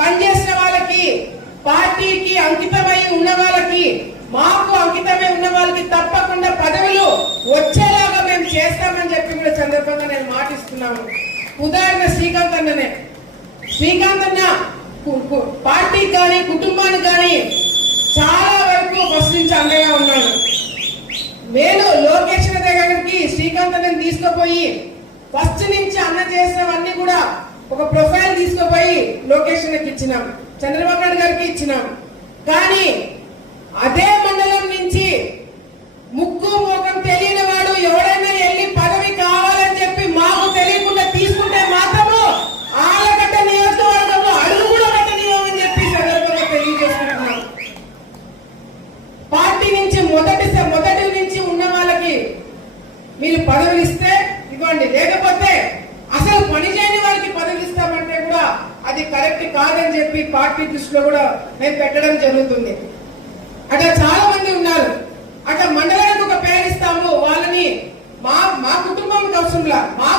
పనిచేసిన వాళ్ళకి, పార్టీకి అంకితమై ఉన్న వాళ్ళకి, మాకు అంకితమై ఉన్న వాళ్ళకి తప్పకుండా పదవులు వచ్చేలాగా మేము చేస్తామని చెప్పి కూడా సందర్భంగా నేను మాటిస్తున్నాను. ఉదాహరణ శ్రీకాంత్ అన్ననే. శ్రీకాంత్ అన్న పార్టీకి కానీ కుటుంబానికి కానీ చాలా వరకు ఫస్ట్ నుంచి అండగా ఉన్నాడు. నేను లోకేష్ దగ్గరికి శ్రీకాంత్ అన్నని తీసుకుపోయి ఫస్ట్ నుంచి అన్న చేసినవన్నీ కూడా ఒక ప్రొఫైల్ తీసుకుపోయి లోకేష్ అన్నకి ఇచ్చినాం, చంద్రబాబు నాయుడు గారికి ఇచ్చినాం. కానీ అదే మండలం నుంచి ముక్కు ముఖం తెలియని వాడు ఎవరైనా వెళ్ళి పదవి కావాలని చెప్పి మాకు తెలియకుండా తీసుకుంటే మాత్రము ఆలగడ్డ నియోజకవర్గంలో అడుగు కూడా పెట్టనివ్వమని చెప్పి సందర్భంగా తెలియజేస్తున్నాం. పార్టీ నుంచి మొదటి నుంచి ఉన్న వాళ్ళకి మీరు పదవులు ఇస్తే ఇవ్వండి, లేకపోతే అసలు పని చేయని వారికి పదవులు ఇస్తామంటే కూడా అది కరెక్ట్ కాదని చెప్పి పార్టీ దృష్టిలో కూడా మేము పెట్టడం జరుగుతుంది. అట్లా చాలా మంది ఉన్నారు. అట్లా మండలానికి ఒక పేరు ఇస్తాము, వాళ్ళని మా కుటుంబానికి అవసరంలా, మా